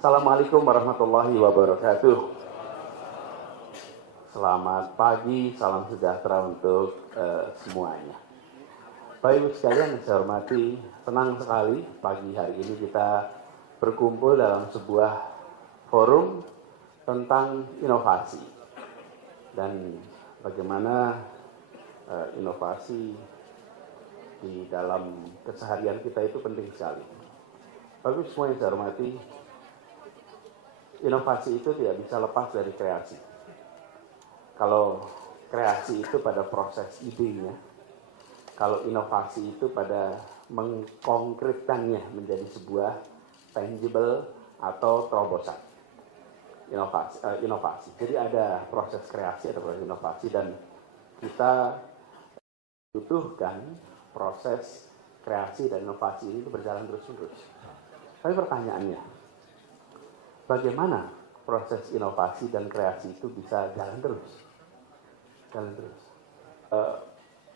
Assalamualaikum warahmatullahi wabarakatuh. Selamat pagi, salam sejahtera untuk semuanya. Bapak Ibu sekalian yang saya hormati, senang sekali pagi hari ini kita berkumpul dalam sebuah forum tentang inovasi dan bagaimana inovasi di dalam keseharian kita itu penting sekali. Bapak Ibu semua yang saya hormati, inovasi itu tidak bisa lepas dari kreasi. Kalau kreasi itu pada proses idenya, kalau inovasi itu pada mengkonkretkannya menjadi sebuah tangible atau terobosan. Inovasi. Jadi ada proses kreasi, ada proses inovasi, dan kita butuhkan proses kreasi dan inovasi ini berjalan terus-menerus. Tapi pertanyaannya, bagaimana proses inovasi dan kreasi itu bisa jalan terus?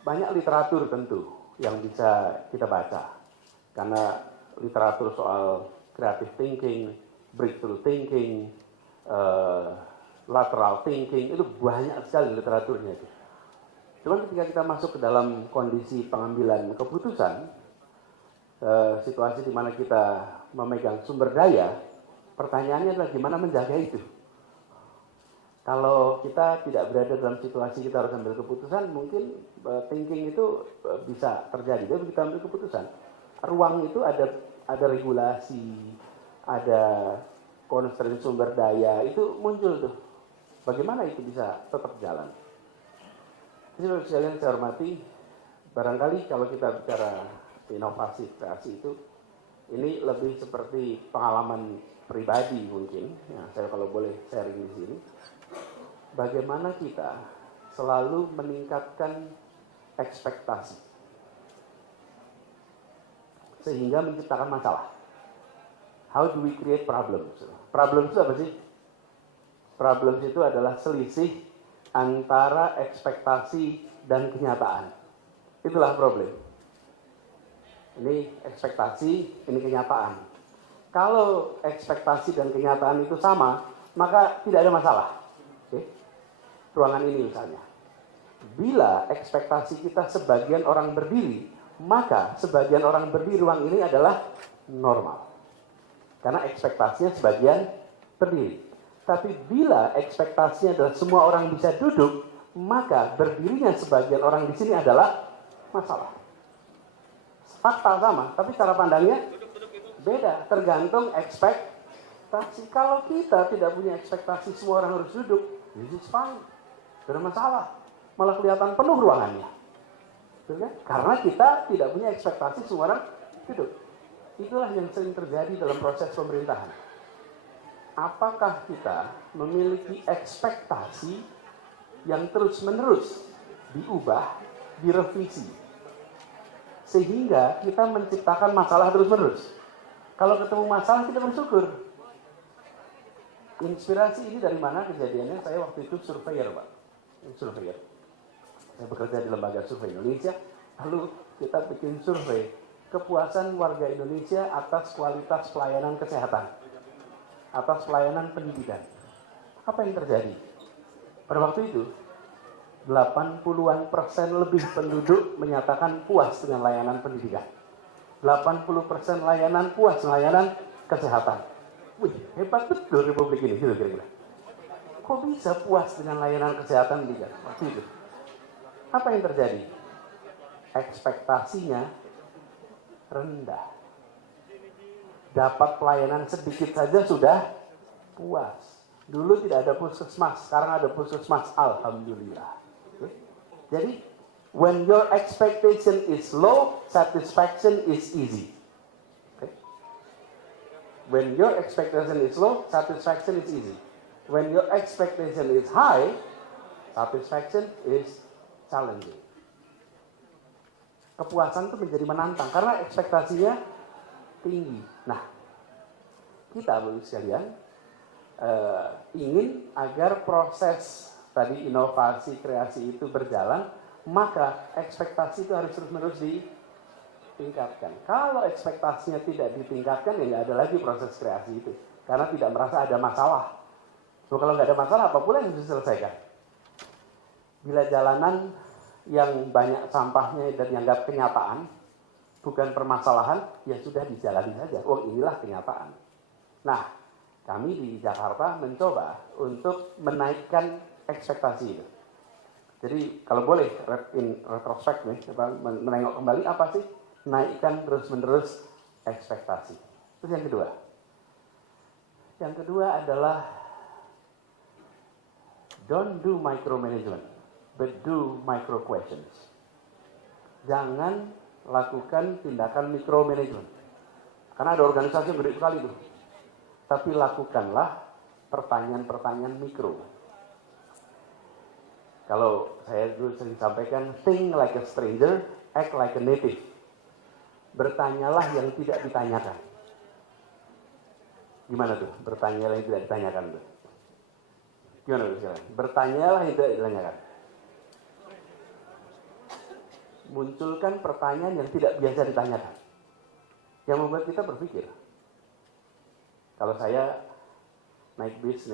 Banyak literatur tentu yang bisa kita baca, karena literatur soal creative thinking, breakthrough thinking, lateral thinking, itu banyak sekali literaturnya itu. Cuman ketika kita masuk ke dalam kondisi pengambilan keputusan, situasi di mana kita memegang sumber daya, pertanyaannya adalah gimana menjaga itu. Kalau kita tidak berada dalam situasi kita harus ambil keputusan, mungkin thinking itu bisa terjadi. Tapi kita ambil keputusan, ruang itu ada regulasi, ada constraint sumber daya, itu muncul tuh. Bagaimana itu bisa tetap jalan? Jadi sekalian saya hormati, barangkali kalau kita bicara inovasi kreasi itu, ini lebih seperti pengalaman pribadi mungkin. Ya, saya kalau boleh sharing di sini. Bagaimana kita selalu meningkatkan ekspektasi sehingga menciptakan masalah. How do we create problems? Problems itu apa sih? Problems itu adalah selisih antara ekspektasi dan kenyataan. Itulah problem. Ini ekspektasi, ini kenyataan. Kalau ekspektasi dan kenyataan itu sama, maka tidak ada masalah. Oke? Ruangan ini misalnya. Bila ekspektasi kita sebagian orang berdiri, maka sebagian orang berdiri ruang ini adalah normal. Karena ekspektasinya sebagian berdiri. Tapi bila ekspektasinya adalah semua orang bisa duduk, maka berdirinya sebagian orang di sini adalah masalah. Fakta sama, tapi cara pandangnya beda, tergantung ekspektasi. Kalau kita tidak punya ekspektasi semua orang harus duduk, this is fine, tidak ada masalah. Malah kelihatan penuh ruangannya. Betul kan? Karena kita tidak punya ekspektasi semua orang duduk. Itulah yang sering terjadi dalam proses pemerintahan. Apakah kita memiliki ekspektasi yang terus-menerus diubah, direvisi, sehingga kita menciptakan masalah terus-menerus? Kalau ketemu masalah kita bersyukur. Inspirasi ini dari mana kejadiannya? Saya waktu itu surveyor, Pak. Surveyor. Saya bekerja di lembaga survei Indonesia. Lalu kita bikin survei kepuasan warga Indonesia atas kualitas pelayanan kesehatan, atas pelayanan pendidikan. Apa yang terjadi? Pada waktu itu 80% lebih penduduk menyatakan puas dengan layanan pendidikan. 80% layanan puas layanan kesehatan. Wih, hebat betul Republik ini, gitu kira-kira. Kok bisa puas dengan layanan kesehatan pendidikan? Waktu itu. Apa yang terjadi? Ekspektasinya rendah. Dapat pelayanan sedikit saja sudah puas. Dulu tidak ada puskesmas, sekarang ada puskesmas, alhamdulillah. Jadi, when your expectation is low, satisfaction is easy. Okay? When your expectation is low, satisfaction is easy. When your expectation is high, satisfaction is challenging. Kepuasan itu menjadi menantang karena ekspektasinya tinggi. Nah, kita Bapak sekalian ingin agar proses tadi inovasi kreasi itu berjalan, maka ekspektasi itu harus terus-menerus ditingkatkan. Kalau ekspektasinya tidak ditingkatkan, ya nggak ada lagi proses kreasi itu. karena tidak merasa ada masalah. So, kalau nggak ada masalah, apa pula yang bisa diselesaikan? Bila jalanan yang banyak sampahnya dan dianggap kenyataan, bukan permasalahan, ya sudah dijalani saja. Oh, inilah kenyataan. Nah, kami di Jakarta mencoba untuk menaikkan ekspektasi itu. Jadi kalau boleh in retrospect nih, menengok kembali apa sih naikkan terus-menerus ekspektasi. Terus yang kedua. Yang kedua adalah don't do micromanagement, but do micro questions. Jangan lakukan tindakan micromanagement. Karena ada organisasi yang gede sekali tuh. Tapi lakukanlah pertanyaan-pertanyaan mikro. Kalau saya dulu sering sampaikan, think like a stranger, act like a native. Bertanyalah yang tidak ditanyakan. Gimana tuh? Bertanyalah yang tidak ditanyakan tuh. Gimana tuh sekarang? Bertanyalah yang tidak ditanyakan. Munculkan pertanyaan yang tidak biasa ditanyakan. Yang membuat kita berpikir. Kalau saya naik bis,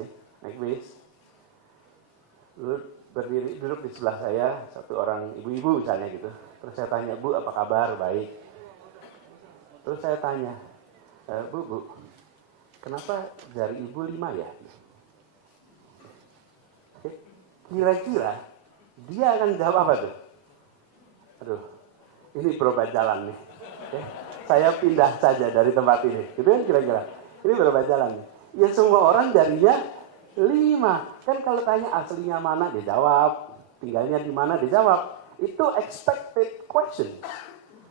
duduk di sebelah saya satu orang ibu-ibu misalnya gitu. Terus saya tanya, Bu, apa kabar? Baik. Terus saya tanya, Bu, kenapa jari ibu 5 ya? Kira-kira dia akan jawab apa tuh? Aduh, ini berobat jalan nih. Saya pindah saja dari tempat ini. Gitu kan kira-kira. Ini berobat jalan nih. Ya semua orang jarinya 5. Kan kalau tanya aslinya mana, dia jawab. Tinggalnya di mana, dia jawab. Itu expected question.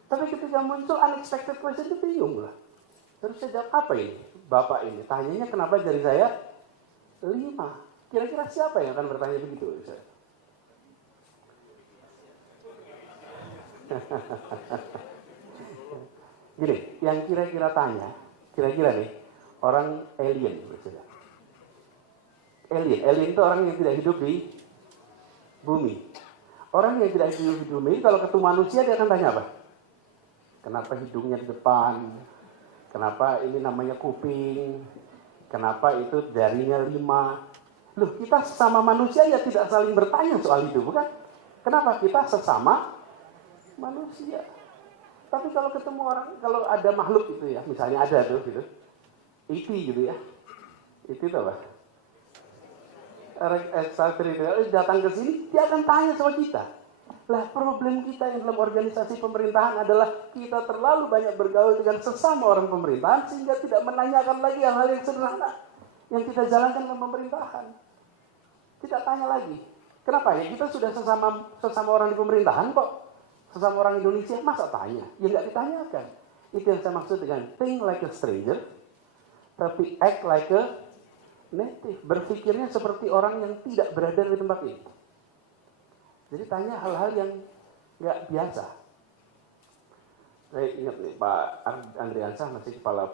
Tapi ketika muncul unexpected question, itu bingung lah. Terus saya jawab, apa ini? Bapak ini. Tanyanya kenapa jari saya 5. Kira-kira siapa yang akan bertanya begitu? Gini, yang kira-kira tanya, kira-kira nih, orang alien. Alien itu orang yang tidak hidup di bumi. Orang yang tidak hidup di bumi, kalau ketemu manusia dia akan tanya apa? Kenapa hidungnya di depan? Kenapa ini namanya kuping? Kenapa itu jarinya 5? Loh, kita sesama manusia ya tidak saling bertanya soal itu, bukan? Kenapa? Kita sesama manusia. Tapi kalau ketemu orang, kalau ada makhluk itu ya, misalnya ada tuh gitu, IT gitu ya, itu apa? Extraterrestrial datang ke sini, dia akan tanya sama kita. Lah, problem kita yang dalam organisasi pemerintahan adalah kita terlalu banyak bergaul dengan sesama orang pemerintahan sehingga tidak menanyakan lagi hal-hal yang sederhana yang kita jalankan dalam pemerintahan. Tidak tanya lagi. Kenapa ya? Kita sudah sesama orang di pemerintahan kok. Sesama orang Indonesia, masa tanya? Ya nggak ditanyakan. Itu yang saya maksud dengan think like a stranger, tapi act like a native. Berpikirnya seperti orang yang tidak berada di tempat ini. Jadi tanya hal-hal yang nggak biasa. Saya ingat nih, Pak Andriansah masih kepala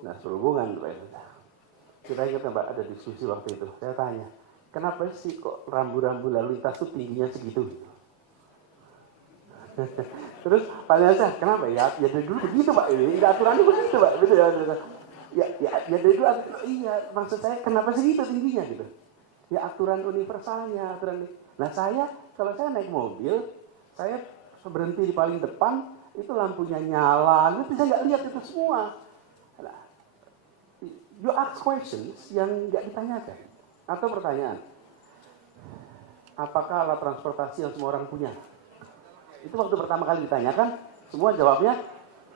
dinas perhubungan. Kita ingat Mbak, ada diskusi waktu itu. Saya tanya, kenapa sih kok rambu-rambu lalu lintas itu tingginya segitu? Terus Pak Andriansah, kenapa? Ya dari dulu begitu Pak, ini aturannya begitu Pak. Betul ya. Ya dari dulu, iya, maksud saya kenapa segitu tingginya gitu? Ya aturan universalnya, Nah kalau saya naik mobil, saya berhenti di paling depan, itu lampunya nyala, itu saya nggak lihat itu semua. Nah, you ask questions yang nggak ditanyakan. Atau pertanyaan, apakah alat transportasi yang semua orang punya? Itu waktu pertama kali ditanyakan, semua jawabnya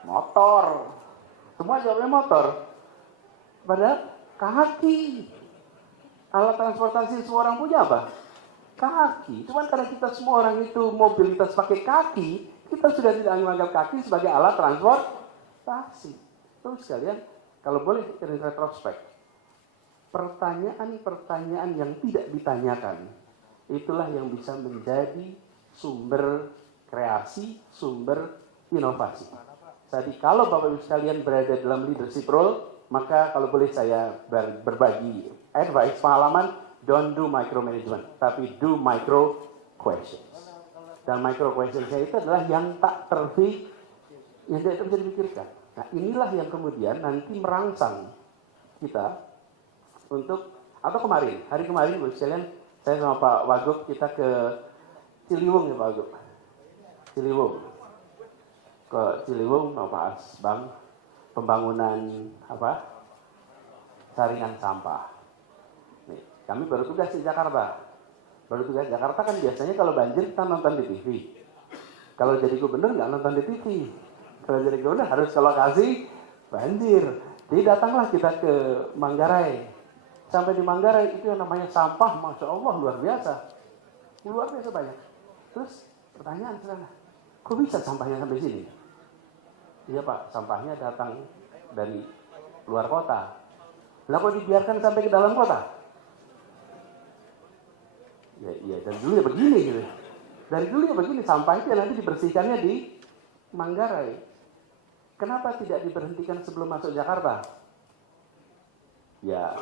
motor. Semua jawabnya motor. Padahal kaki. Alat transportasi yang semua orang punya apa? Kaki. Cuman karena kita semua orang itu mobilitas pakai kaki, kita sudah tidak menganggap kaki sebagai alat transportasi. Terus sekalian, kalau boleh retrospek, pertanyaan-pertanyaan yang tidak ditanyakan, itulah yang bisa menjadi sumber kreasi, sumber inovasi. Jadi kalau Bapak Ibu sekalian berada dalam leadership role, maka kalau boleh saya berbagi advice, pengalaman, don't do micromanagement, tapi do micro questions. Dan micro questionsnya itu adalah yang tak yang tidak bisa dipikirkan. Nah inilah yang kemudian nanti merangsang kita untuk, atau hari kemarin Bu sekalian, saya sama Pak Wagub kita ke Ciliwung ya Pak Wagub. Ciliwung. Ke Ciliwung sama Pak Asbang, pembangunan saringan sampah. Nih, kami baru tugas di Jakarta. Baru tugas Jakarta kan biasanya kalau banjir kita nonton di TV. Kalau jadi gubernur nggak nonton di TV. Kalau jadi gubernur harus ke lokasi banjir. Jadi datanglah kita ke Manggarai. Sampai di Manggarai itu yang namanya sampah, Masya Allah luar biasa. Luar biasa banyak. Terus pertanyaan sana, kok bisa sampahnya sampai sini? Iya Pak, sampahnya datang dari luar kota. Lah kok dibiarkan sampai ke dalam kota? Ya iya, dari dulu ya begini gitu. Dari dulu ya begini, sampah itu nanti dibersihkannya di Manggarai. Kenapa tidak diberhentikan sebelum masuk Jakarta? Ya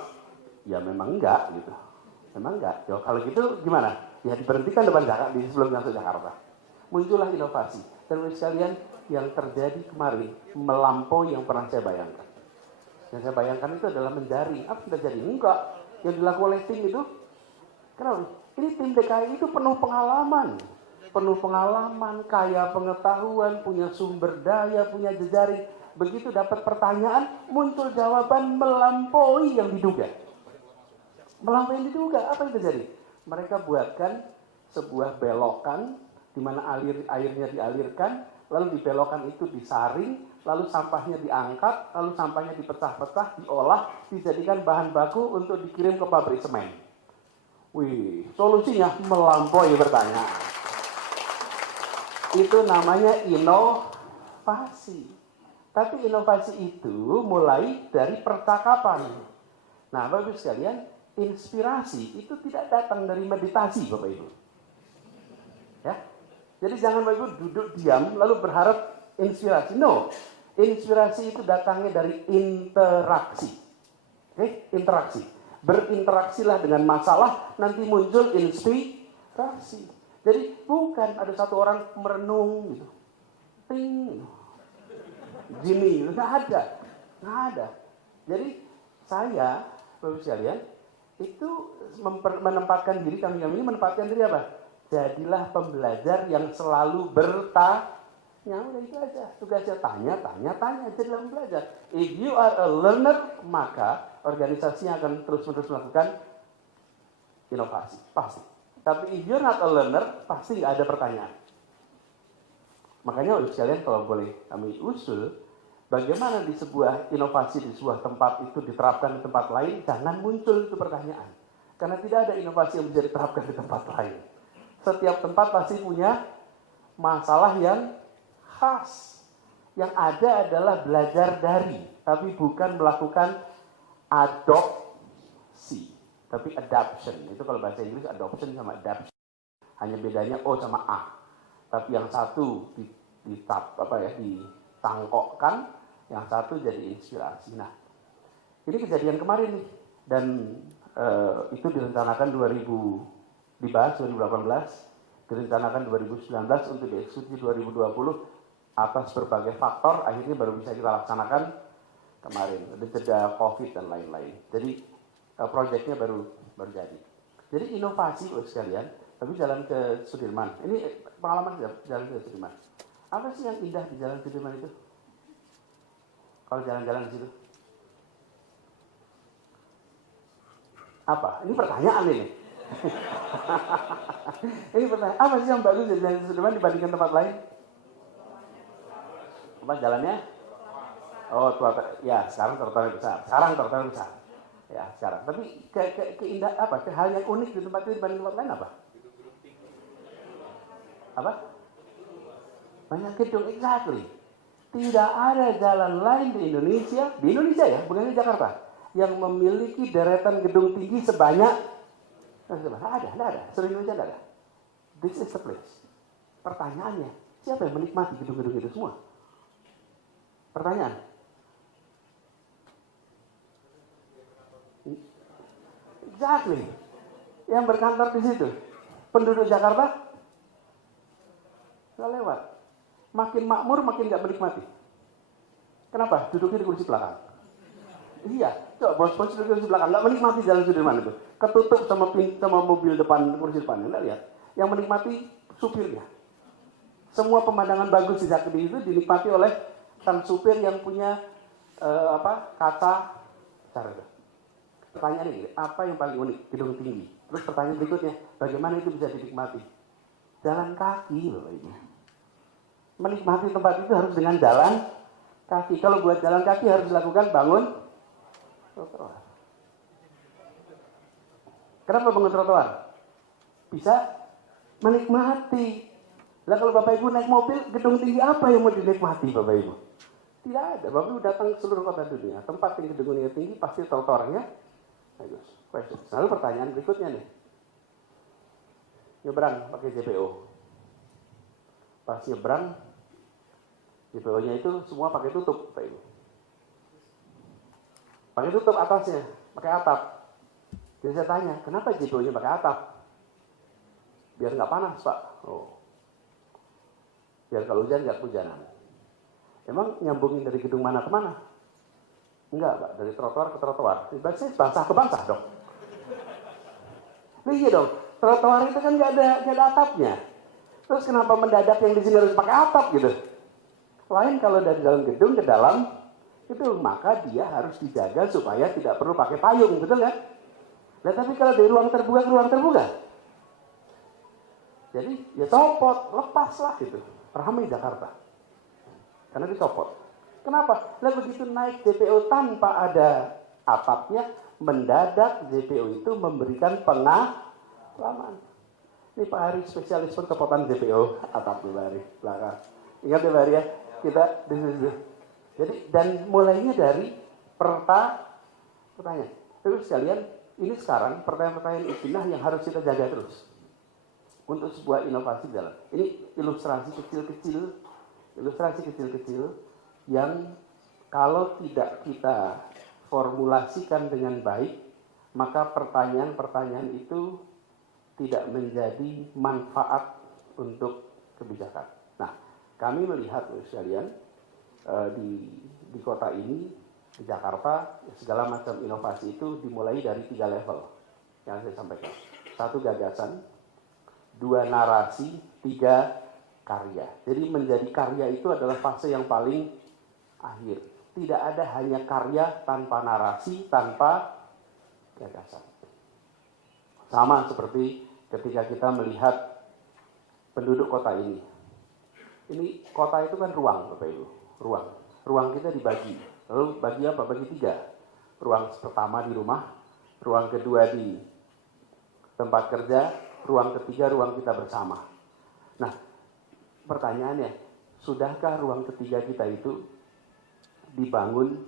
memang enggak gitu. Memang enggak. Ya, kalau gitu gimana? Ya diberhentikan depan Jakarta sebelum masuk Jakarta. Muncullah inovasi. Dan sekalian yang terjadi kemarin melampaui yang pernah saya bayangkan. Yang saya bayangkan itu adalah menjaring. Apa yang terjadi? Enggak. Yang dilakukan oleh tim itu, kenapa? Ini tim DKI itu penuh pengalaman. Penuh pengalaman, kaya pengetahuan, punya sumber daya, punya jejaring. Begitu dapat pertanyaan, muncul jawaban melampaui yang diduga. Melampaui yang diduga, apa yang terjadi? Mereka buatkan sebuah belokan di mana airnya dialirkan, lalu di belokan itu disaring, lalu sampahnya diangkat, lalu sampahnya dipecah-pecah, diolah, dijadikan bahan baku untuk dikirim ke pabrik semen. Wih, solusinya melampaui pertanyaan. Itu namanya inovasi. Tapi inovasi itu mulai dari percakapan. Nah, Bapak Ibu sekalian, inspirasi itu tidak datang dari meditasi, Bapak Ibu. Ya. Jadi jangan Bapak Ibu duduk diam lalu berharap inspirasi. No. Inspirasi itu datangnya dari interaksi. Oke, interaksi. Berinteraksilah dengan masalah, nanti muncul inspirasi. Jadi bukan ada satu orang merenung gitu. Ting. Jimmy, nggak ada. Jadi saya, Bapak sekalian, itu menempatkan diri, kami ini menempatkan diri apa? Jadilah pembelajar yang selalu bertanya. Udah itu aja. Tugasnya tanya. Jadilah pembelajar. If you are a learner, maka organisasi akan terus-menerus melakukan inovasi. Pasti. Tapi if you're not a learner, pasti nggak ada pertanyaan. Makanya sekalian kalau boleh kami usul, bagaimana di sebuah inovasi di sebuah tempat itu diterapkan di tempat lain, jangan muncul itu pertanyaan. Karena tidak ada inovasi yang bisa diterapkan di tempat lain. Setiap tempat pasti punya masalah yang khas. Yang ada adalah belajar dari, tapi bukan melakukan adopsi, tapi adoption. Itu kalau bahasa Inggris adoption sama adoption. Hanya bedanya O sama A. Tapi yang satu ditangkokkan, yang satu jadi inspirasi. Nah, ini kejadian kemarin nih, dan itu direncanakan dibahas 2018, direncanakan 2019 untuk dieksekusi 2020 atas berbagai faktor, akhirnya baru bisa kita laksanakan kemarin, ada jeda COVID dan lain-lain. Jadi proyeknya baru jadi. Jadi inovasi sekalian, tapi jalan ke Sudirman. Ini pengalaman jalan ke Sudirman. Apa sih yang indah di jalan Sudirman itu? Kalau jalan-jalan di situ? Apa? Ini pertanyaan ini. Ini pertanyaan. Apa sih yang bagus di jalan Sudirman dibandingkan tempat lain? Apa jalannya? Oh, ya sekarang trotoarnya besar. Ya sekarang. Tapi keindahan apa? Hal yang unik di tempat itu dibanding tempat lain apa? Apa? Banyak gedung, exactly. Tidak ada jalan lain di Indonesia ya, bukan di Jakarta, yang memiliki deretan gedung tinggi sebanyak, ada, seluruh Indonesia ada. This is the place. Pertanyaannya, siapa yang menikmati gedung-gedung itu semua? Pertanyaan. Exactly. Yang berkantor di situ, penduduk Jakarta nggak lewat. Makin makmur, makin nggak menikmati. Kenapa? Kenapa? Duduknya di kursi belakang. Iya, coba bos-bos duduk di kursi belakang, nggak menikmati Jalan Sudirman itu. Ketutup sama mobil depan, kursi depan, nggak lihat. Yang menikmati supirnya. Semua pemandangan bagus di Sakti itu dinikmati oleh sang supir yang punya kaca besar itu. Pertanyaan ini, apa yang paling unik? Gedung tinggi. Terus pertanyaan berikutnya, bagaimana itu bisa dinikmati? Jalan kaki loh ini. Menikmati tempat itu harus dengan jalan kaki. Kalau buat jalan kaki harus dilakukan bangun trotoar. Kenapa bangun trotoar? Bisa menikmati. Lah kalau Bapak Ibu naik mobil, gedung tinggi apa yang mau dinikmati Bapak Ibu? Tidak ada. Bapak Ibu datang ke seluruh kota dunia. Tempat yang gedungnya tinggi pasti trotoarnya bagus. Lalu pertanyaan berikutnya nih. Nyebrang pakai JPO. Pas nyebrang, JPO-nya itu semua pakai tutup, Bapak Ibu. Pakai tutup atasnya, pakai atap. Jadi saya tanya, kenapa JPO-nya pakai atap? Biar nggak panas, Pak. Oh. Biar kalau hujan nggak kehujanan. Emang nyambungin dari gedung mana ke mana? Enggak, Pak. Dari trotoar ke trotoar. Berarti bangsa ke bangsa dong. Nah, iya dong. Trotoar itu kan nggak ada atapnya. Terus kenapa mendadak yang di sini harus pakai atap gitu? Lain kalau dari dalam gedung ke dalam, itu maka dia harus dijaga supaya tidak perlu pakai payung, betul kan? Nah tapi kalau dari ruang terbuka ke ruang terbuka, jadi ya copot, lepas lah gitu. Ramai Jakarta. Karena dicopot. Kenapa? Lalu begitu naik JPO tanpa ada atapnya, mendadak JPO itu memberikan pengalaman. Ini Pak Hari spesialis pencopotan JPO atap Pak Hari belakang. Ingat ya Pak Hari ya, kita di situ. Jadi dan mulainya dari pertanyaan. Terus sekalian, ini sekarang pertanyaan-pertanyaan istilah yang harus kita jaga terus untuk sebuah inovasi dalam. Ini ilustrasi kecil-kecil yang kalau tidak kita formulasikan dengan baik, maka pertanyaan-pertanyaan itu tidak menjadi manfaat untuk kebijakan. Nah, kami melihat sekalian di kota ini, di Jakarta, segala macam inovasi itu dimulai dari 3 level yang saya sampaikan. 1 gagasan, 2 narasi, 3 karya. Jadi menjadi karya itu adalah fase yang paling akhir. Tidak ada hanya karya tanpa narasi, tanpa gagasan. Sama seperti ketika kita melihat penduduk kota ini. Ini kota itu kan ruang, Bapak Ibu. Ruang kita dibagi. Lalu bagi apa? Bagi 3. Ruang pertama di rumah, ruang kedua di tempat kerja, ruang ketiga ruang kita bersama. Nah, pertanyaannya, sudahkah ruang ketiga kita itu dibangun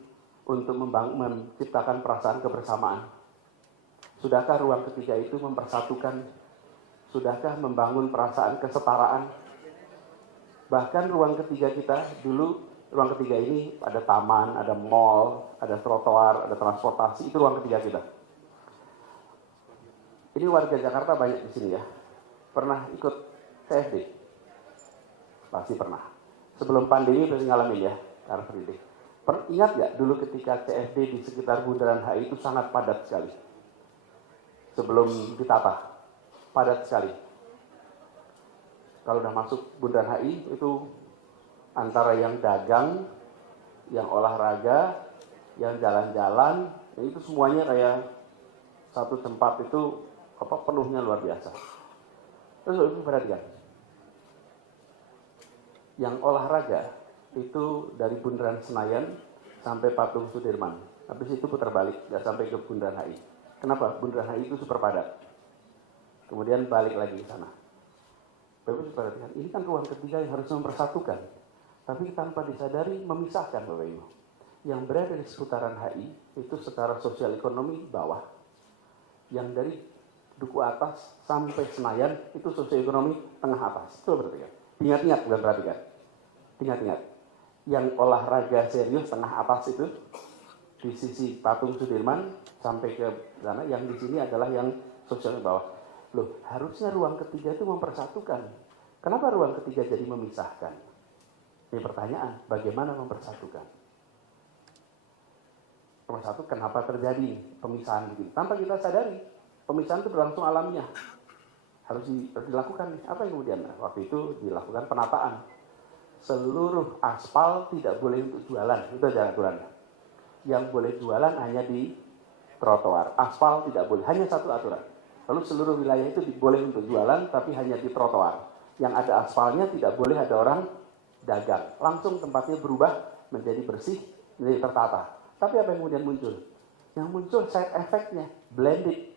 untuk menciptakan perasaan kebersamaan? Sudahkah ruang ketiga itu mempersatukan? Sudahkah membangun perasaan kesetaraan? Bahkan ruang ketiga kita dulu, ruang ketiga ini ada taman, ada mall, ada trotoar, ada transportasi, itu ruang ketiga kita. Ini warga Jakarta banyak di sini ya. Pernah ikut CFD? Pasti pernah. Sebelum pandemi pasti ngalamin ya, Car Free Day. Ingat nggak dulu ketika CFD di sekitar Bundaran HI itu sangat padat sekali. Sebelum ditata, padat sekali. Kalau udah masuk Bundaran HI itu antara yang dagang, yang olahraga, yang jalan-jalan, itu semuanya kayak satu tempat itu penuhnya luar biasa. Terus Ibu perhatikan, yang olahraga itu dari Bundaran Senayan sampai Patung Sudirman. Habis itu putar balik, nggak sampai ke Bundaran HI. Kenapa? Bundaran HI itu super padat. Kemudian balik lagi ke sana. Bapak Ibu perhatikan, ini kan ruang ketiga yang harus mempersatukan. Tapi tanpa disadari memisahkan Bapak Ibu. Yang berada di seputaran HI itu secara sosial ekonomi bawah. Yang dari Duku Atas sampai Senayan itu sosioekonomi tengah atas. Coba perhatikan. Ingat-ingat, bukan perhatikan. Ingat-ingat. Yang olahraga serius tengah atas itu di sisi Patung Sudirman sampai ke sana. Yang di sini adalah yang sosial bawah. Loh, harusnya ruang ketiga itu mempersatukan. Kenapa ruang ketiga jadi memisahkan? Ini pertanyaan, bagaimana mempersatukan? nomor satu, kenapa terjadi pemisahan begini? Tanpa kita sadari, pemisahan itu berlangsung alamiah. Harus dilakukan. Apa yang kemudian? Waktu itu dilakukan penataan. Seluruh aspal tidak boleh untuk jualan. Itu aja aturannya. Yang boleh jualan hanya di trotoar. Aspal tidak boleh. Hanya satu aturan. Lalu seluruh wilayah itu boleh untuk jualan, tapi hanya di trotoar. Yang ada aspalnya tidak boleh ada orang dagang. Langsung tempatnya berubah menjadi bersih, menjadi tertata. Tapi apa yang kemudian muncul? Yang muncul side effect-nya, blended.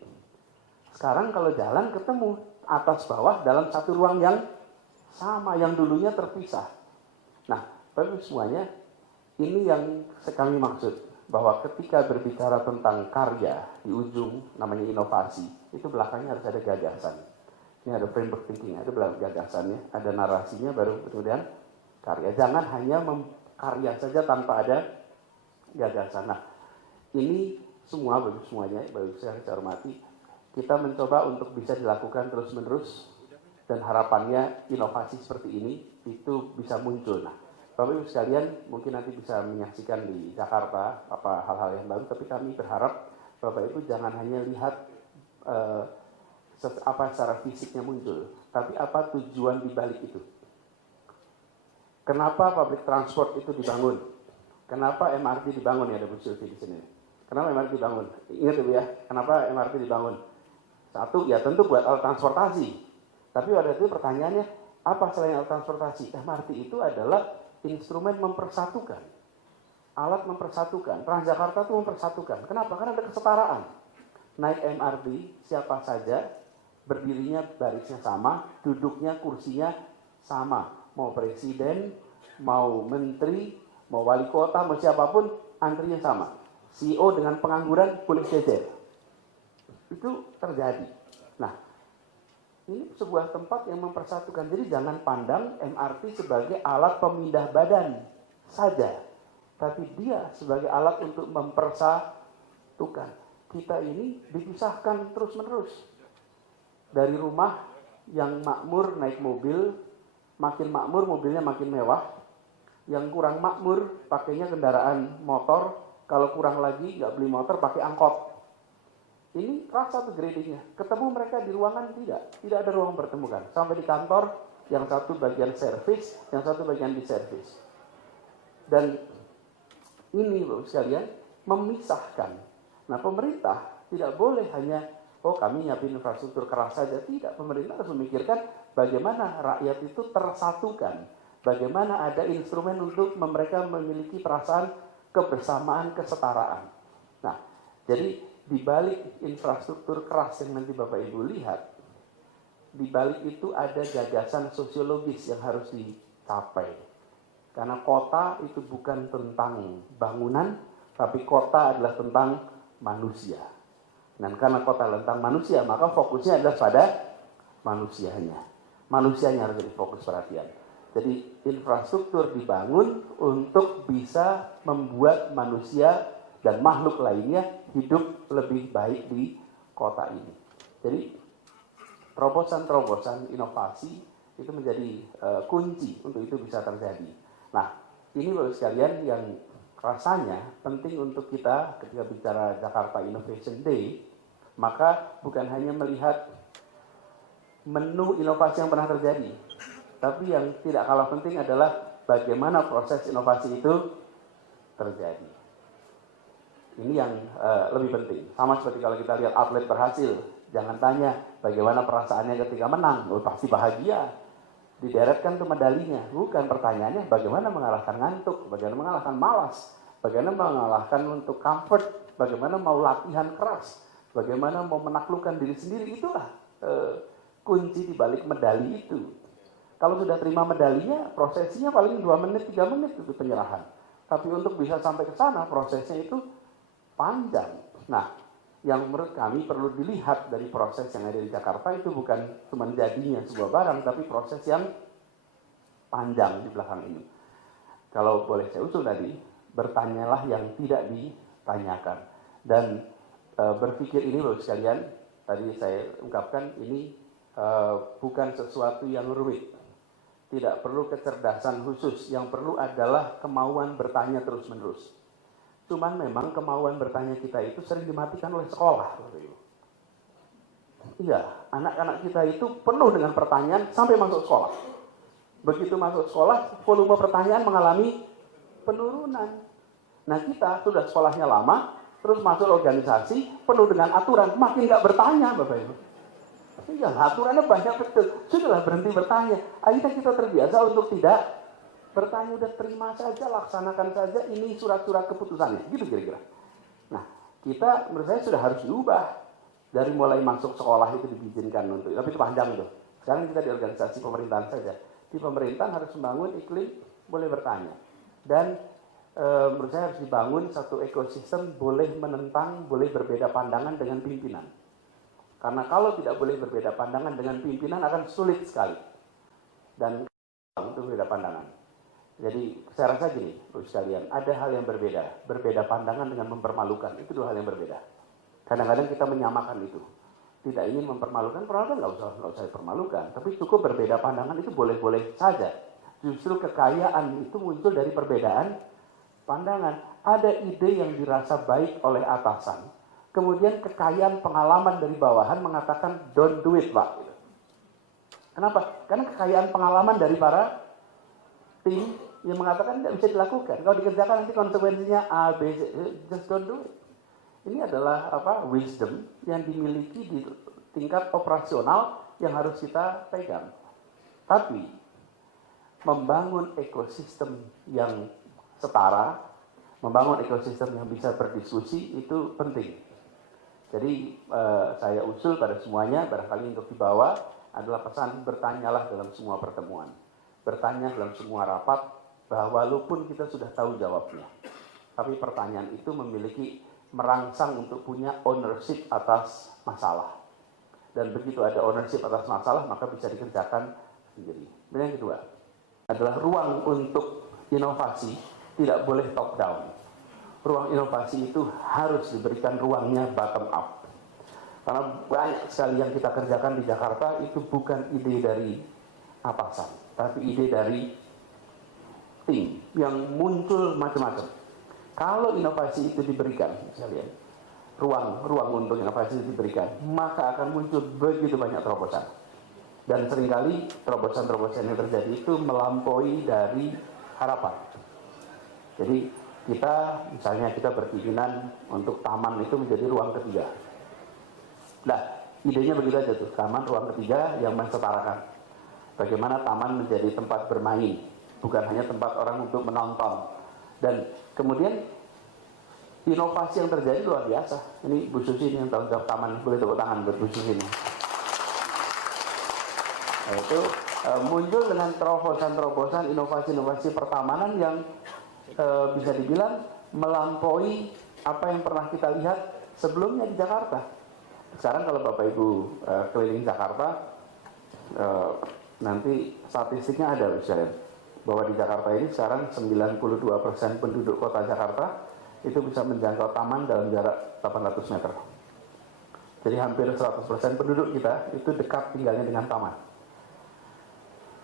Sekarang kalau jalan ketemu atas bawah dalam satu ruang yang sama, yang dulunya terpisah. Nah, Bapak semuanya, ini yang kami maksud. Bahwa ketika berbicara tentang karya di ujung, namanya inovasi, itu belakangnya harus ada gagasan. Ini ada framework thinking, ada gagasannya, ada narasinya, baru kemudian karya. Jangan hanya karya saja tanpa ada gagasan. Nah, ini semua, Bapak semuanya, Bapak saya hormati, kita mencoba untuk bisa dilakukan terus-menerus, dan harapannya inovasi seperti ini itu bisa muncul. Nah, Bapak Ibu sekalian mungkin nanti bisa menyaksikan di Jakarta apa hal-hal yang baru, tapi kami berharap Bapak Ibu jangan hanya lihat apa secara fisiknya muncul, tapi apa tujuan di balik itu. Kenapa public transport itu dibangun? Kenapa MRT dibangun, ya ada Bu Sylvie di sini. Kenapa MRT dibangun? Ingat Ibu ya, kenapa MRT dibangun? Satu, ya tentu buat alat transportasi. Tapi pada itu pertanyaannya, apa selain alat transportasi? MRT itu adalah instrumen mempersatukan, alat mempersatukan. Transjakarta itu mempersatukan. Kenapa? Karena ada kesetaraan. Naik MRT, siapa saja, berdirinya barisnya sama, duduknya kursinya sama. Mau presiden, mau menteri, mau wali kota, mau siapapun, antrinya sama. CEO dengan pengangguran boleh jejer. Itu terjadi. Nah, ini sebuah tempat yang mempersatukan. Jadi jangan pandang MRT sebagai alat pemindah badan saja, tapi dia sebagai alat untuk mempersatukan. Kita ini dipisahkan terus-menerus. Dari rumah yang makmur naik mobil, makin makmur mobilnya makin mewah. Yang kurang makmur pakainya kendaraan motor, kalau kurang lagi nggak beli motor pakai angkot. Ini rasa tuh gradingnya. Ketemu mereka di ruangan tidak ada ruang bertemu kan. Sampai di kantor, yang satu bagian servis, yang satu bagian di servis. Dan ini Bapak sekalian memisahkan. Nah, pemerintah tidak boleh hanya kami nyiapin infrastruktur keras saja. Tidak, pemerintah harus memikirkan bagaimana rakyat itu tersatukan. Bagaimana ada instrumen untuk mereka memiliki perasaan kebersamaan, kesetaraan. Nah, jadi di balik infrastruktur keras yang nanti Bapak Ibu lihat, di balik itu ada gagasan sosiologis yang harus dicapai. Karena kota itu bukan tentang bangunan, tapi kota adalah tentang manusia. Dan karena kota tentang manusia, maka fokusnya adalah pada manusianya. Manusianya harus jadi fokus perhatian. Jadi infrastruktur dibangun untuk bisa membuat manusia dan makhluk lainnya hidup lebih baik di kota ini. Jadi terobosan-terobosan inovasi itu menjadi kunci untuk itu bisa terjadi. Nah, ini Bapak sekalian yang rasanya penting untuk kita ketika bicara Jakarta Innovation Day, maka bukan hanya melihat menu inovasi yang pernah terjadi, tapi yang tidak kalah penting adalah bagaimana proses inovasi itu terjadi. Ini yang lebih penting. Sama seperti kalau kita lihat atlet berhasil, jangan tanya bagaimana perasaannya ketika menang. Pasti bahagia. Dideretkan tuh medalinya. Bukan pertanyaannya bagaimana mengalahkan ngantuk, bagaimana mengalahkan malas, bagaimana mengalahkan untuk comfort, bagaimana mau latihan keras, bagaimana mau menaklukkan diri sendiri. Itulah kunci di balik medali itu. Kalau sudah terima medalinya, prosesnya paling 2 menit, 3 menit itu penyerahan. Tapi untuk bisa sampai ke sana, prosesnya itu panjang. Nah, yang menurut kami perlu dilihat dari proses yang ada di Jakarta itu bukan cuma jadinya sebuah barang, tapi proses yang panjang di belakang ini. Kalau boleh saya usul tadi, bertanyalah yang tidak ditanyakan. Dan berpikir ini Bapak sekalian, tadi saya ungkapkan ini bukan sesuatu yang rumit. Tidak perlu kecerdasan khusus, yang perlu adalah kemauan bertanya terus-menerus. Cuman memang kemauan bertanya kita itu sering dimatikan oleh sekolah. Iya, anak-anak kita itu penuh dengan pertanyaan sampai masuk sekolah. Begitu masuk sekolah, volume pertanyaan mengalami penurunan. Nah kita sudah sekolahnya lama, terus masuk organisasi, penuh dengan aturan, makin nggak bertanya Bapak Ibu. Iya, aturannya banyak betul. Sudahlah berhenti bertanya. Akhirnya kita terbiasa untuk tidak bertanya, udah terima saja, laksanakan saja, ini surat-surat keputusannya. Gitu kira-kira. Nah, kita menurut saya sudah harus diubah. Dari mulai masuk sekolah itu diizinkan untuk, tapi itu panjang tuh. Sekarang kita di organisasi pemerintahan saja. Di pemerintahan harus membangun iklim boleh bertanya. Dan menurut saya harus dibangun satu ekosistem boleh menentang, boleh berbeda pandangan dengan pimpinan. Karena kalau tidak boleh berbeda pandangan dengan pimpinan akan sulit sekali. Dan itu berbeda pandangan. Jadi saya rasa gini, Bapak sekalian, ada hal yang berbeda. Berbeda pandangan dengan mempermalukan, itu dua hal yang berbeda. Kadang-kadang kita menyamakan itu. Tidak ingin mempermalukan, nggak usah dipermalukan. Tapi cukup berbeda pandangan itu boleh-boleh saja. Justru kekayaan itu muncul dari perbedaan pandangan. Ada ide yang dirasa baik oleh atasan. Kemudian kekayaan pengalaman dari bawahan mengatakan don't do it, Pak. Kenapa? Karena kekayaan pengalaman dari para tim yang mengatakan tidak bisa dilakukan. Kalau dikerjakan nanti konsekuensinya A, B, C, just don't do it. Ini adalah wisdom yang dimiliki di tingkat operasional yang harus kita pegang. Tapi membangun ekosistem yang setara, membangun ekosistem yang bisa berdiskusi itu penting. Jadi saya usul pada semuanya, barangkali untuk dibawa adalah pesan bertanyalah dalam semua pertemuan. Bertanya dalam semua rapat, bahwa walaupun kita sudah tahu jawabnya. Tapi pertanyaan itu memiliki merangsang untuk punya ownership atas masalah. Dan begitu ada ownership atas masalah, maka bisa dikerjakan sendiri. Dan yang kedua, adalah ruang untuk inovasi tidak boleh top down. Ruang inovasi itu harus diberikan ruangnya bottom up. Karena banyak sekali yang kita kerjakan di Jakarta itu bukan ide dari atasan, tapi ide dari tim yang muncul macam-macam. Kalau inovasi itu diberikan, misalnya ruang untuk inovasi itu diberikan, maka akan muncul begitu banyak terobosan. Dan seringkali terobosan-terobosan yang terjadi itu melampaui dari harapan. Jadi misalnya kita berkeinginan untuk taman itu menjadi ruang ketiga. Nah, idenya begitu aja tuh, taman ruang ketiga yang mensetarakan. Bagaimana taman menjadi tempat bermain, bukan hanya tempat orang untuk menonton. Dan kemudian inovasi yang terjadi luar biasa. Ini Bu Susi yang tanggung jawab taman, boleh tepuk tangan buat Bu Susi ini. Nah, itu muncul dengan terobosan-terobosan inovasi-inovasi pertamanan yang bisa dibilang melampaui apa yang pernah kita lihat sebelumnya di Jakarta. Sekarang kalau Bapak Ibu keliling Jakarta, nanti statistiknya ada misalnya, bahwa di Jakarta ini sekarang 92% penduduk kota Jakarta itu bisa menjangkau taman dalam jarak 800 meter. Jadi hampir 100% penduduk kita itu dekat tinggalnya dengan taman.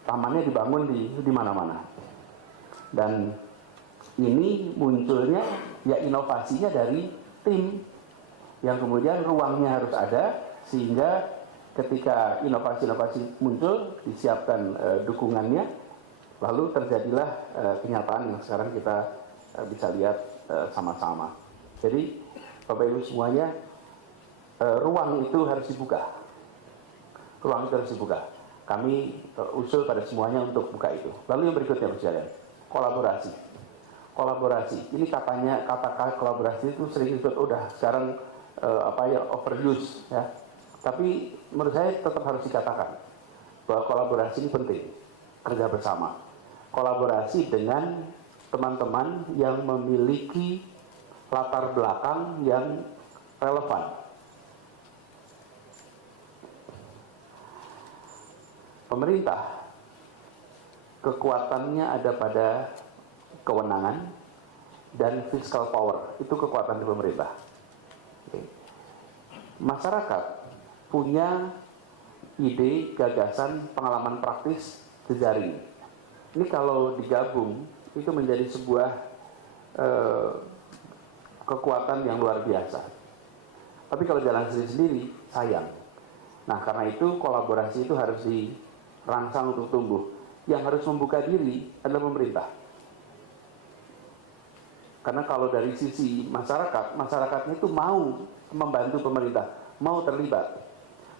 Tamannya dibangun di mana-mana. Dan ini munculnya ya inovasinya dari tim yang kemudian ruangnya harus ada sehingga ketika inovasi-inovasi muncul disiapkan dukungannya, lalu terjadilah kenyataan yang sekarang kita bisa lihat sama-sama. Jadi Bapak Ibu semuanya, ruang itu harus dibuka. Ruang itu harus dibuka. Kami usul pada semuanya untuk buka itu. Lalu yang berikutnya berjalan, kolaborasi. Kolaborasi, ini kata kolaborasi itu sering disebut udah sekarang overuse ya. Tapi menurut saya tetap harus dikatakan bahwa kolaborasi ini penting, kerja bersama. Kolaborasi dengan teman-teman yang memiliki latar belakang yang relevan. Pemerintah, kekuatannya ada pada kewenangan dan fiscal power, itu kekuatan di pemerintah. Masyarakat punya ide, gagasan, pengalaman praktis, jejaring. Ini kalau digabung itu menjadi sebuah kekuatan yang luar biasa. Tapi kalau jalan sendiri-sendiri, sayang. Nah, karena itu kolaborasi itu harus dirangsang untuk tumbuh. Yang harus membuka diri adalah pemerintah. Karena kalau dari sisi masyarakat, masyarakatnya itu mau membantu pemerintah, mau terlibat.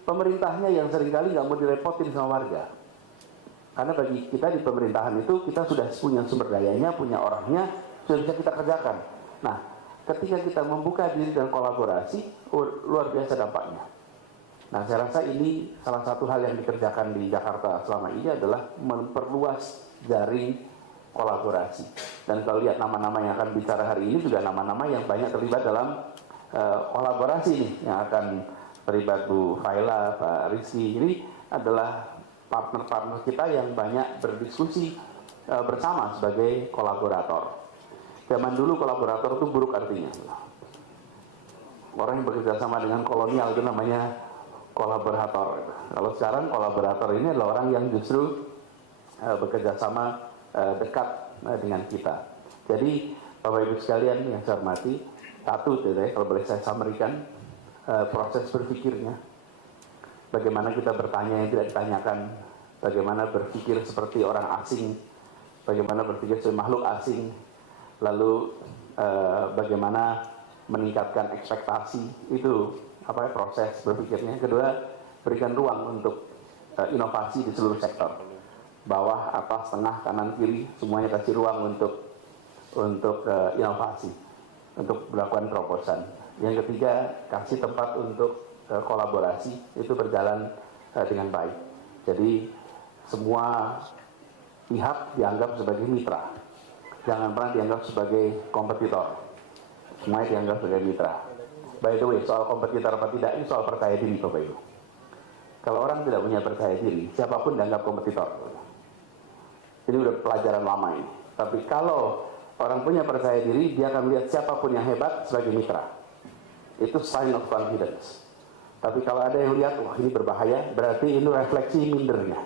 Pemerintahnya yang seringkali nggak mau direpotin sama warga. Karena bagi kita di pemerintahan itu, kita sudah punya sumber dayanya, punya orangnya, sudah bisa kita kerjakan. Nah, ketika kita membuka diri dan kolaborasi, luar biasa dampaknya. Nah, saya rasa ini salah satu hal yang dikerjakan di Jakarta selama ini adalah memperluas jaring kolaborasi. Dan kalau lihat nama-nama yang akan bicara hari ini juga nama-nama yang banyak terlibat dalam kolaborasi nih, yang akan terlibat Bu Faila, Pak Rizky. Ini adalah partner-partner kita yang banyak berdiskusi bersama sebagai kolaborator. Zaman dulu kolaborator itu buruk artinya. Orang yang bekerja sama dengan kolonial itu namanya kolaborator. Kalau sekarang kolaborator ini adalah orang yang justru bekerja sama dekat dengan kita. Jadi Bapak Ibu sekalian yang saya hormati, satu kalau boleh saya sampaikan proses berpikirnya. Bagaimana kita bertanya yang tidak ditanyakan, bagaimana berpikir seperti orang asing, bagaimana berpikir sebagai makhluk asing, lalu bagaimana meningkatkan ekspektasi, itu proses berpikirnya. Kedua, berikan ruang untuk inovasi di seluruh sektor, bawah, atas, tengah, kanan, kiri, semuanya kasih ruang untuk inovasi, untuk melakukan terobosan. Yang ketiga, kasih tempat untuk kolaborasi itu berjalan dengan baik. Jadi semua pihak dianggap sebagai mitra, jangan pernah dianggap sebagai kompetitor. Semuanya dianggap sebagai mitra. By the way, soal kompetitor apa tidak, ini soal percaya diri Bapak Ibu. Kalau orang tidak punya percaya diri, siapapun dianggap kompetitor. Ini udah pelajaran lama ini. Tapi kalau orang punya percaya diri, dia akan melihat siapapun yang hebat sebagai mitra. Itu sign of confidence. Tapi kalau ada yang lihat, wah ini berbahaya, berarti ini refleksi mindernya.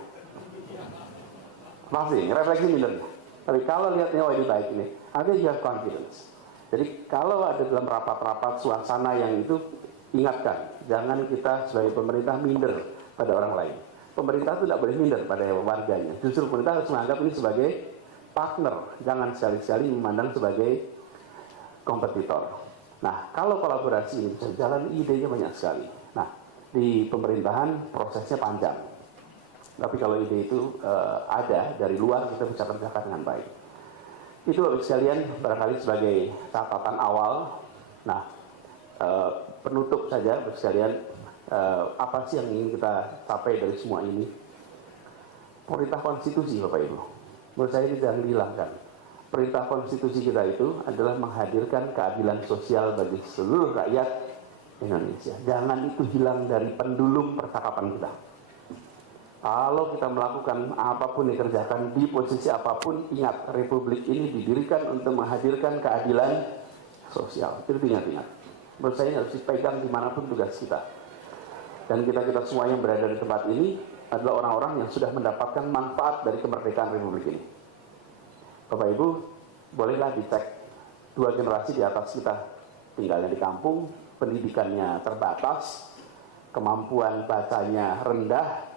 Pasti, refleksi mindernya. Tapi kalau lihatnya, wah ini baik ini, ada juga confidence. Jadi kalau ada dalam rapat-rapat suasana yang itu, ingatkan, jangan kita sebagai pemerintah minder pada orang lain. Pemerintah itu tidak boleh minder pada warganya. Justru pemerintah harus menganggap ini sebagai partner, jangan sekali-sekali memandang sebagai kompetitor. Nah, kalau kolaborasi ini bisa jalan, idenya banyak sekali. Nah, di pemerintahan prosesnya panjang. Tapi kalau ide itu ada dari luar, kita bisa kerjakan dengan baik. Itu Bapak sekalian barangkali sebagai catatan awal. Nah, penutup saja Bapak sekalian, apa sih yang ingin kita capai dari semua ini? Perintah konstitusi Bapak Ibu, menurut saya ini jangan dihilangkan. Perintah konstitusi kita itu adalah menghadirkan keadilan sosial bagi seluruh rakyat Indonesia. Jangan itu hilang dari pendulum percakapan kita. Kalau kita melakukan apapun dikerjakan di posisi apapun, ingat Republik ini didirikan untuk menghadirkan keadilan sosial. Itu ingat-ingat. Menurut saya harus dipegang dimanapun tugas kita. Dan kita semua yang berada di tempat ini adalah orang-orang yang sudah mendapatkan manfaat dari kemerdekaan Republik ini. Bapak Ibu, bolehlah dicek 2 generasi di atas kita tinggalnya di kampung, pendidikannya terbatas, kemampuan bacanya rendah,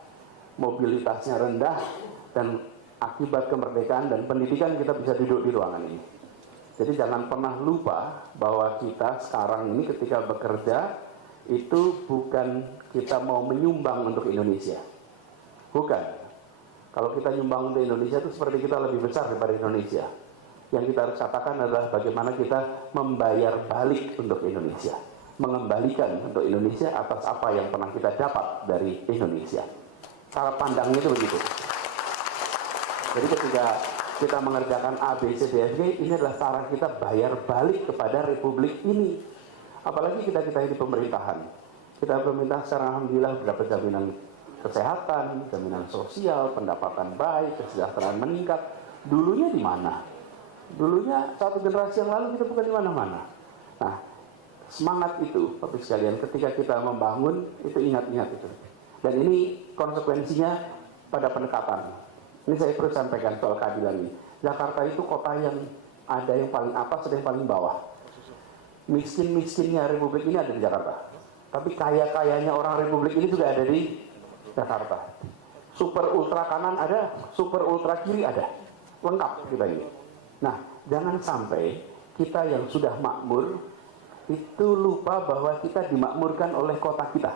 mobilitasnya rendah, dan akibat kemerdekaan dan pendidikan kita bisa duduk di ruangan ini. Jadi jangan pernah lupa bahwa kita sekarang ini ketika bekerja itu bukan kita mau menyumbang untuk Indonesia. Bukan. Kalau kita nyumbang untuk Indonesia itu seperti kita lebih besar daripada Indonesia. Yang kita harus katakan adalah bagaimana kita membayar balik untuk Indonesia, mengembalikan untuk Indonesia atas apa yang pernah kita dapat dari Indonesia. Cara pandangnya itu begitu. Jadi ketika kita mengerjakan A, B, C, D, F, G, ini adalah cara kita bayar balik kepada Republik ini. Apalagi kita di pemerintahan. Kita pemerintah sekarang alhamdulillah dapat jaminan kesehatan, jaminan sosial, pendapatan baik, kesejahteraan meningkat. Dulunya di mana? Dulunya 1 generasi yang lalu kita bukan di mana-mana. Nah, semangat itu, Bapak sekalian, ketika kita membangun, itu ingat-ingat itu. Dan ini konsekuensinya pada pendekatan. Ini saya perlu sampaikan soal keadilan ini. Jakarta itu kota yang ada yang paling atas dan yang paling bawah. Miskin-miskinnya Republik ini ada di Jakarta. Tapi kaya-kayanya orang Republik ini juga ada di Jakarta. Super ultra kanan ada, super ultra kiri ada. Lengkap kita ini. Nah, jangan sampai kita yang sudah makmur itu lupa bahwa kita dimakmurkan oleh kota kita.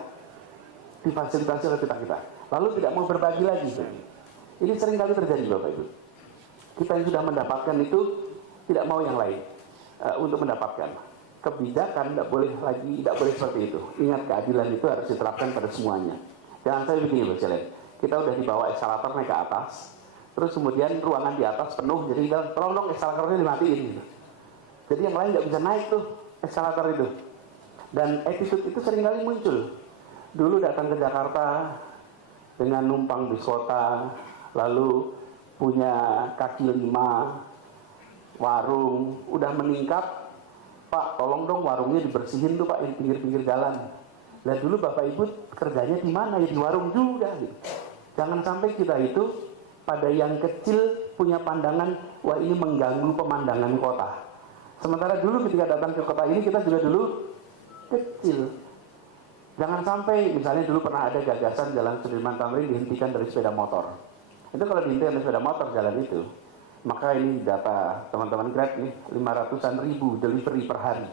Difasilitasi oleh kota kita. Lalu tidak mau berbagi lagi. Ini sering kali terjadi Bapak Ibu. Kita yang sudah mendapatkan itu tidak mau yang lain untuk mendapatkan. Kebijakan tidak boleh seperti itu. Ingat, keadilan itu harus diterapkan pada semuanya. Jangan sampai begini loh, kita udah dibawa eskalator naik ke atas, terus kemudian ruangan di atas penuh, jadi kita tolong dong eskalatornya dimatiin gitu. Jadi yang lain nggak bisa naik tuh eskalator itu. Dan attitude itu seringkali muncul. Dulu datang ke Jakarta dengan numpang bis kota, lalu punya kaki 5, warung, udah meningkat, Pak tolong dong warungnya dibersihin tuh Pak, di pinggir-pinggir jalan. Lihat dulu Bapak Ibu kerjanya di mana, ya di warung juga gitu. Jangan sampai kita itu pada yang kecil punya pandangan, wah ini mengganggu pemandangan kota. Sementara dulu ketika datang ke kota ini kita juga dulu kecil. Jangan sampai misalnya dulu pernah ada gagasan Jalan Sudirman Tamrin dihentikan dari sepeda motor. Itu kalau dihentikan dari sepeda motor jalan itu, maka ini data teman-teman Grab nih, 500-an ribu delivery per hari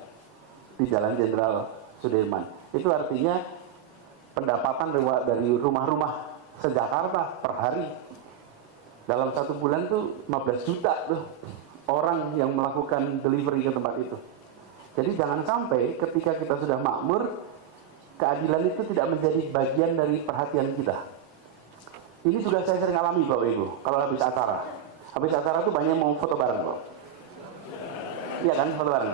di Jalan Jenderal Sudirman. Itu artinya pendapatan dari rumah-rumah se-Jakarta per hari. Dalam 1 bulan tuh 15 juta tuh orang yang melakukan delivery ke tempat itu. Jadi jangan sampai ketika kita sudah makmur, keadilan itu tidak menjadi bagian dari perhatian kita. Ini juga saya sering alami Bapak Ibu, kalau habis acara. Habis acara tuh banyak mau foto bareng loh. Iya kan, foto bareng.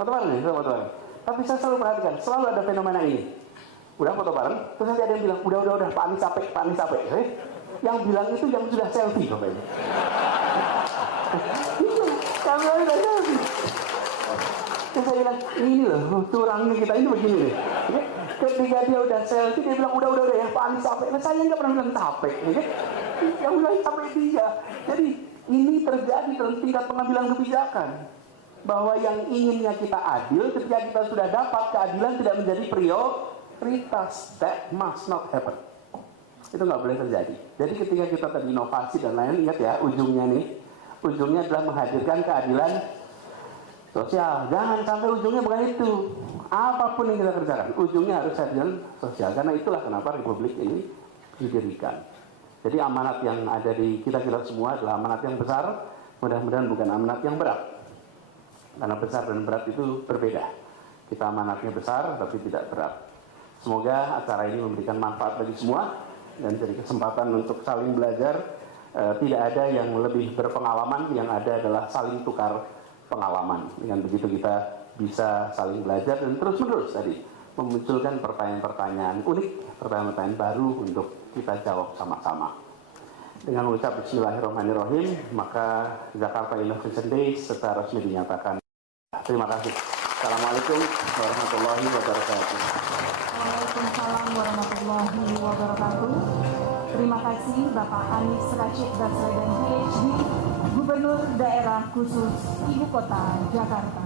Foto bareng nih, foto bareng. Tapi saya selalu perhatikan, selalu ada fenomena ini. Udah foto bareng, terus nanti ada yang bilang, udah, Pak Anies capek. Yang bilang itu yang sudah selfie Bapak Ibu. Itu, yang bilang sudah selfie. Terus saya bilang, ini loh, curangnya kita ini begini nih. Ketika dia udah selfie, dia bilang, udah ya Pak Anies capek. Nah, saya nggak pernah bilang capek. Yang bilang capek dia. Jadi, ini terjadi dalam tingkat pengambilan kebijakan. Bahwa yang inginnya kita adil, ketika kita sudah dapat keadilan tidak menjadi prioritas. That must not happen. Itu nggak boleh terjadi. Jadi ketika kita terinovasi dan lain, ingat ya, ujungnya adalah menghadirkan keadilan sosial. Jangan sampai ujungnya bukan itu. Apapun yang kita kerjakan, ujungnya harus keadilan sosial. Karena itulah kenapa Republik ini didirikan. Jadi amanat yang ada di kita semua adalah amanat yang besar, mudah-mudahan bukan amanat yang berat. Karena besar dan berat itu berbeda. Kita amanatnya besar tapi tidak berat. Semoga acara ini memberikan manfaat bagi semua dan jadi kesempatan untuk saling belajar. Tidak ada yang lebih berpengalaman, yang ada adalah saling tukar pengalaman. Dengan begitu kita bisa saling belajar dan terus-menerus tadi memunculkan pertanyaan-pertanyaan unik, pertanyaan-pertanyaan baru untuk kita jawab sama-sama. Dengan mengucap Bismillahirrahmanirrahim, maka Jakarta Innovation Day secara resmi dinyatakan. Terima kasih. Assalamualaikum warahmatullahi wabarakatuh. Waalaikumsalam warahmatullahi wabarakatuh. Terima kasih Bapak Anies Rashid Baswedan PhD, Gubernur Daerah Khusus Ibu Kota Jakarta.